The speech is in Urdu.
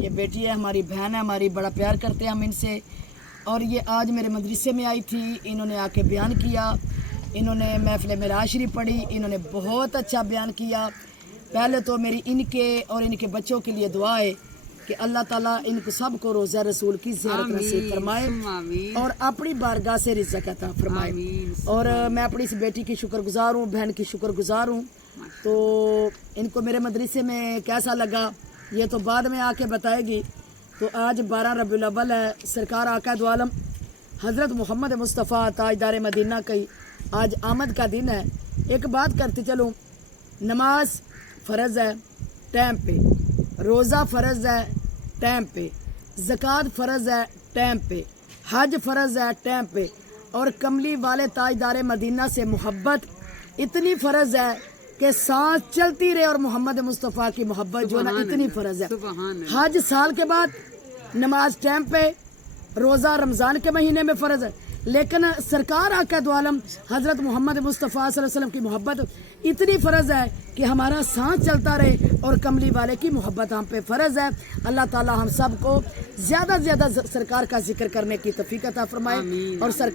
یہ بیٹی ہے ہماری بہن ہے ہماری, بڑا پیار کرتے ہیں ہم ان سے. اور یہ آج میرے مدرسے میں آئی تھی, انہوں نے آ کے بیان کیا, انہوں نے محفل معراج شریف پڑھی, انہوں نے بہت اچھا بیان کیا. پہلے تو میری ان کے اور ان کے بچوں کے لیے دعا ہے کہ اللہ تعالیٰ ان کو سب کو روزہ رسول کی زیارت نصیب فرمائے اور اپنی بارگاہ سے رزق عطا فرمائے. اور میں اپنی اس بیٹی کی شکر گزار ہوں, بہن کی شکر گزار ہوں. تو ان کو میرے مدرسے میں کیسا لگا یہ تو بعد میں آ کے بتائے گی. تو آج 12 ربیع الاول ہے, سرکار آقا دو عالم حضرت محمد مصطفیٰ تاجدار مدینہ کی آج آمد کا دن ہے. ایک بات کرتے چلوں, نماز فرض ہے ٹائم پہ, روزہ فرض ہے ٹائم پہ, زکوٰۃ فرض ہے ٹائم پہ, حج فرض ہے ٹائم پہ, اور کملی والے تاجدار مدینہ سے محبت اتنی فرض ہے کہ سانس چلتی رہے اور محمد مصطفیٰ کی محبت جو نا اتنی فرض ہے. حج سال کے بعد, نماز ٹائم پہ, روزہ رمضان کے مہینے میں فرض ہے, لیکن سرکار آقا دو عالم حضرت محمد مصطفیٰ صلی اللہ علیہ وسلم کی محبت اتنی فرض ہے کہ ہمارا سانس چلتا رہے اور کملی والے کی محبت ہم پہ فرض ہے. اللہ تعالی ہم سب کو زیادہ سے زیادہ سرکار کا ذکر کرنے کی توفیق عطا فرمائے اور سرکار